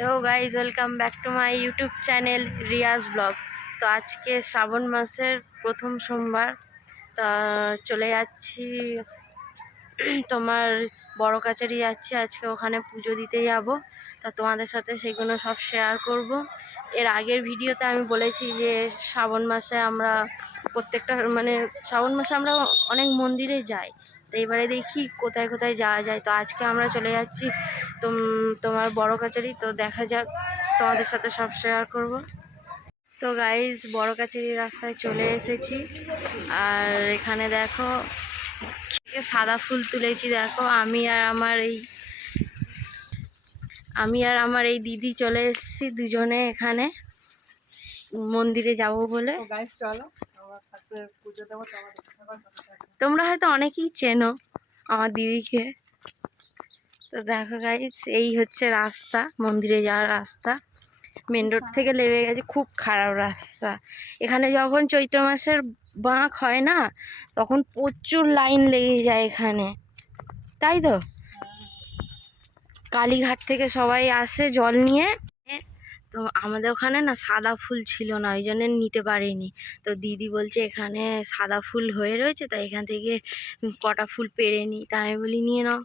Hello guys welcome back to my YouTube channel Riyaz vlog তো আজকে শ্রাবণ মাসের প্রথম সোমবার। তা চলে যাচ্ছি। তোমার বড় কাছারি যাচ্ছি। আজকে ওখানে পুজো দিতে যাব। তা তোমাদের সাথে সেগুলো সব শেয়ার করব। এর আগের ভিডিওতে আমি বলেছি যে, শ্রাবণ মাসে আমরা প্রত্যেকটা মানে শ্রাবণ মাসে আমরা অনেক মন্দিরে যাই। তো এবারে দেখি কোথায় কোথায় যাওয়া যায়। তো আজকে আমরা চলে যাচ্ছি তোমার বড় কাছারি তো দেখা যাক তোমাদের সাথে সব শেয়ার করব। তো গাইজ বড় কাছারি রাস্তায় চলে এসেছি। আর এখানে দেখো সাদা ফুল তুলেছি দেখো আমি আর আমার এই আমি আর আমার এই দিদি চলে এসেছি দুজনে এখানে। মন্দিরে যাব বলে। চলো। তোমরা হয়তো অনেকেই চেনো আমার দিদিকে। তো দেখো গাইস এই হচ্ছে রাস্তা, মন্দিরে যাওয়ার রাস্তা। মেন রোড থেকে লেবে গেছে, খুব খারাপ রাস্তা। এখানে যখন চৈত্র মাসের বাঁক হয় না, তখন প্রচুর লাইন লেগে যায় এখানে। তাই তো? কালীঘাট থেকে সবাই আসে জল নিয়ে। তো আমাদের ওখানে না সাদা ফুল ছিল না, ওই জন্য নিতে পারিনি। তো দিদি বলছে এখানে সাদা ফুল হয়ে রয়েছে, তাই এখান থেকে কটা ফুল পেরে নি তা আমি বলি, নিয়ে নাও।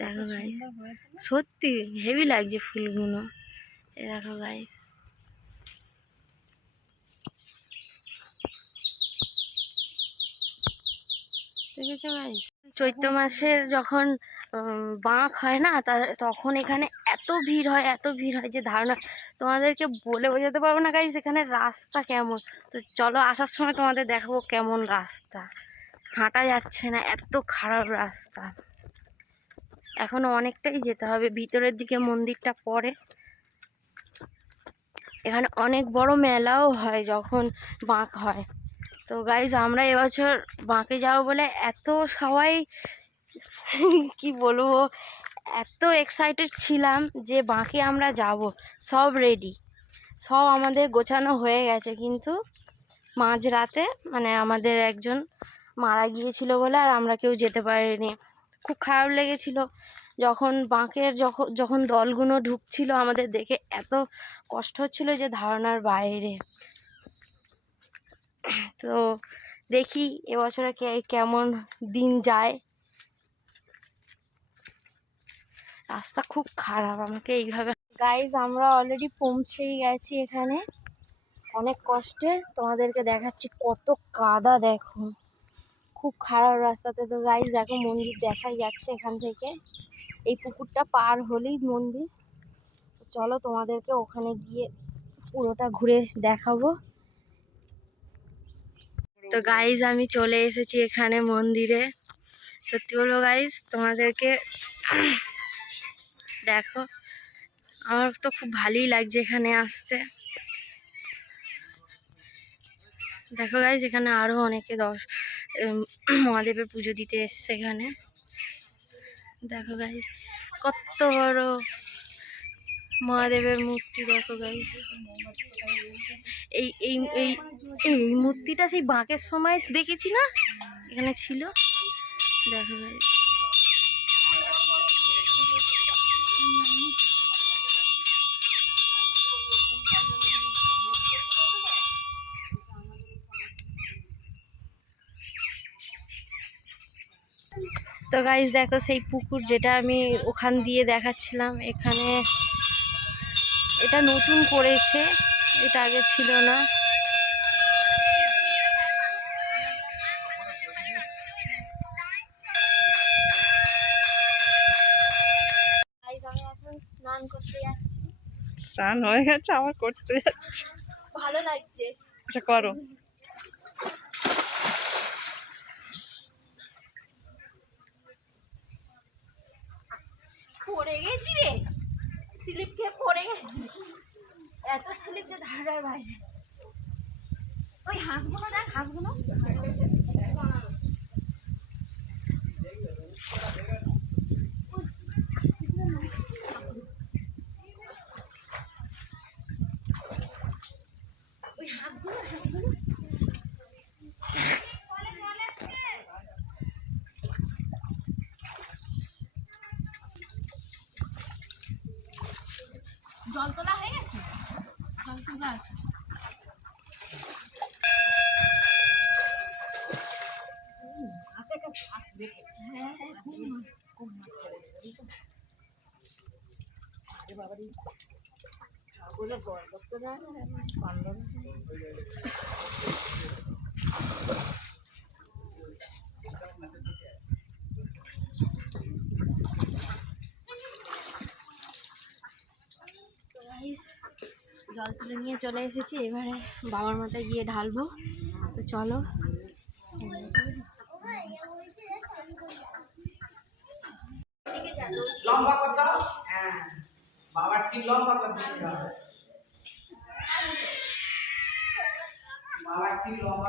দেখো গাইস? সত্যি হেভি লাগছে ফুলগুলো। এ দেখো গাইস দেখেছ গাইস চৈত্র মাসের যখন বাঁক হয় না তা তখন এখানে এত ভিড় হয় এত ভিড় হয় যে ধারণা তোমাদেরকে বলে বোঝাতে পারব না গাইস এখানে রাস্তা কেমন। তো চলো আসার সময় তোমাদের দেখাবো কেমন রাস্তা। হাঁটা যাচ্ছে না এত খারাপ রাস্তা। এখনও অনেকটাই যেতে হবে। ভিতরের দিকে মন্দিরটা পড়ে। এখানে অনেক বড় মেলাও হয় যখন বাঁক হয়। তো গাইজ আমরা এবছর বাঁকে যাব বলে এত সবাই কি বলব, এত এক্সাইটেড ছিলাম যে বাঁকে আমরা যাব। সব রেডি সব আমাদের গোছানো হয়ে গেছে কিন্তু মাঝরাতে মানে আমাদের একজন মারা গিয়েছিল বলে আর আমরা কেউ যেতে পারিনি। খুব খারাপ লেগেছিল। যখন বাঁকের যখন যখন দলগুলো ঢুকছিল আমাদের দেখে এত কষ্ট হচ্ছিল যে ধারণার বাইরে। তো দেখি এবছরে কে, কেমন দিন যায়। রাস্তা খুব খারাপ আমাকে এইভাবে। গাইজ আমরা অলরেডি পৌঁছেই গেছি এখানে। অনেক কষ্টে তোমাদেরকে দেখাচ্ছি, কত কাদা দেখো। খুব খারাপ রাস্তাতে তো গাইজ দেখো মন্দির দেখাই যাচ্ছে এখান থেকে। এই পুকুরটা পার হলেই মন্দির। চলো তোমাদেরকে ওখানে গিয়ে পুরোটা ঘুরে দেখাবো। তো গাইজ আমি চলে এসেছি এখানে মন্দিরে। সত্যি বলব গাইজ তোমাদেরকে দেখো আমার তো খুব ভালোই লাগছে এখানে আসতে। দেখো গাইজ এখানে আরও অনেকে উম, মহাদেবের পুজো দিতে এসছে এখানে। দেখো গাইস কত বড় মহাদেবের মূর্তি, দেখো গাইস এই এই এই মূর্তিটা সেই বাঁকের সময় দেখেছি না? এখানে ছিল। দেখো গাইজ তো গাইজ দেখো সেই পুকুর যেটা আমি ওখান দিয়ে দেখাচ্ছিলাম এখানে এটা নতুন করেছে এটা আগে ছিল না। স্নান করতে যাচ্ছি। স্নান হয়ে গেছে আবার করতে যাচ্ছে। ভালো লাগছে। আচ্ছা করো পড়ে গেছি রে স্লিপ খেয়ে পড়ে গেছি এত স্লিপ যে ধারার বাইরে। ওই হাঁসগুলো দেখ হাঁসগুলো। জল তোলা হয়ে গেছে? জল তোলা আছে গাইস জল তুলে নিয়ে চলে এসেছি, এবারে বাবার মাথায় গিয়ে ঢালবো। তো চলো। লম্বা হ্যাঁ। বাবার ঠিক লম্বা বাবার ঠিক লম্বা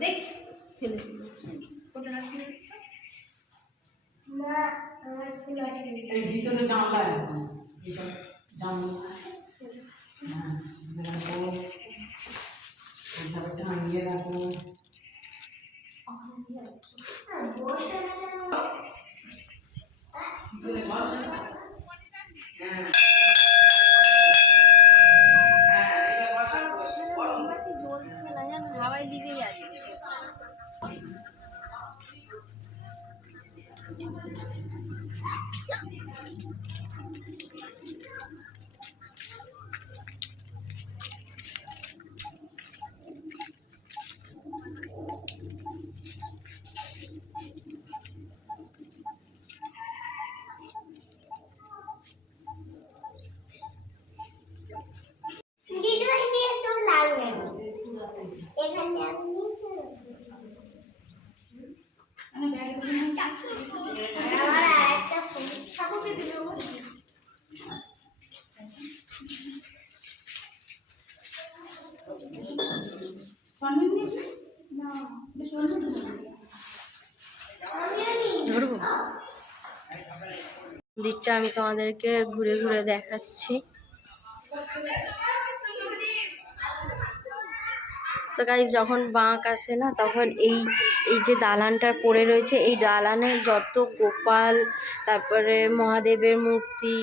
देख। खेले तो जानला है। भीतर जानला हाँ मेरा को इधर टांगे रखो দিকটা আমি তোমাদেরকে ঘুরে ঘুরে দেখাচ্ছি। তো গাইজ যখন বাঁক আসে না, তখন এই এই যে দালানটা পড়ে রয়েছে, এই দালানে যত গোপাল, তারপরে মহাদেবের মূর্তি,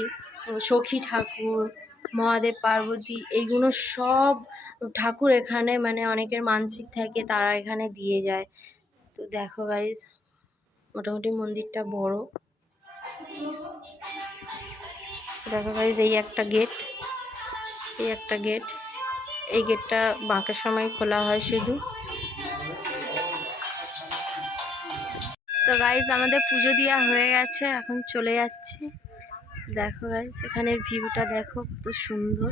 সখী ঠাকুর, মহাদেব পার্বতী, এইগুলো সব ঠাকুর এখানে মানে অনেকের মানসিক থাকে, তারা এখানে দিয়ে যায়। তো দেখো গাইজ মোটামুটি মন্দিরটা বড়। দেখো গাইজ এই একটা গেট এই একটা গেট এই গেটটা বাঁকের সময় খোলা হয় শুধু। তো গাইজ আমাদের পুজো দেওয়া হয়ে গেছে, এখন চলে যাচ্ছে। দেখো গাইজ এখানের ভিউটা দেখো, কত সুন্দর।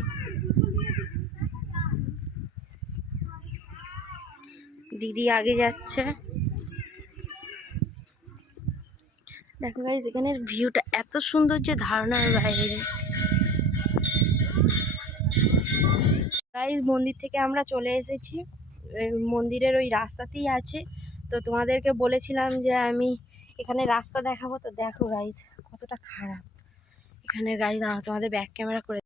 দিদি আগে যাচ্ছে। দেখো গাইজ এখানের ভিউটা এত সুন্দর যে ধারণার বাইরে মন্দির থেকে আমরা চলে এসেছি। মন্দিরের ওই রাস্তাতেই আছে। তো তোমাদেরকে বলেছিলাম যে আমি এখানে রাস্তা দেখাবো। তো দেখো গাইজ কতটা খারাপ। এখানে গাইজ তোমাদের ব্যাক ক্যামেরা করে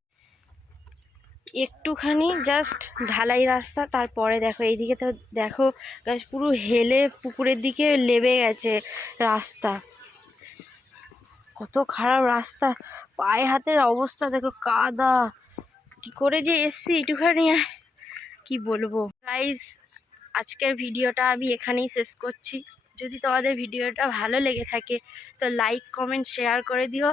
একটুখানি জাস্ট ঢালাই রাস্তা, তারপরে দেখো এইদিকে তো দেখো গাছ পুরো হেলে পুকুরের দিকে লেবে গেছে রাস্তা। কত খারাপ রাস্তা, পায়ে হাতের অবস্থা, দেখো কাদা। কি করে যে এসছি একটুখানি কি বলব? গাইস আজকের ভিডিওটা আমি এখানেই শেষ করছি। যদি তোমাদের ভিডিওটা ভালো লেগে থাকে, তো লাইক কমেন্ট শেয়ার করে দিও।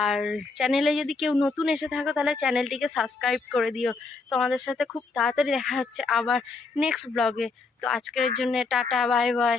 আর চ্যানেলে যদি কেউ নতুন এসে থাকো, তাহলে চ্যানেলটিকে সাবস্ক্রাইব করে দিও। তোমাদের সাথে খুব তাড়াতাড়ি দেখা হচ্ছে আবার নেক্সট ব্লগে তো আজকের জন্য টাটা বাই বাই